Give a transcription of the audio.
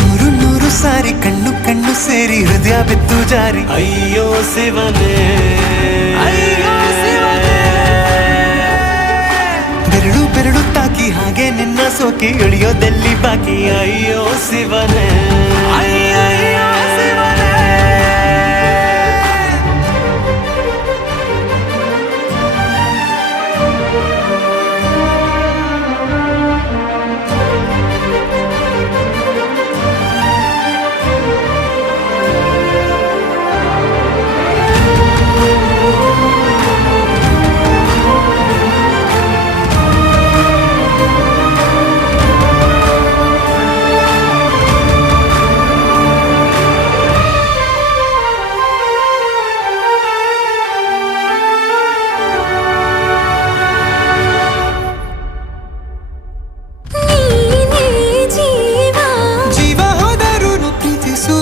ನೂರು ನೂರು ಸಾರಿ ಕಣ್ಣು ಕಣ್ಣು ಸೇರಿ ಹೃದಯ ಬಿತ್ತು ಜಾರಿ ಅಯ್ಯೋ ಶಿವನೇ, ಅಯ್ಯೋ ಶಿವನೇ. ಬೆರಳು ಬೆರಳು ತಾಕಿ ಹಾಗೆ ನಿನ್ನ ಸೋಕಿ ಇಳಿಯೋದೆಲ್ಲಿ ಬಾಕಿ ಅಯ್ಯೋ ಶಿವನೇ.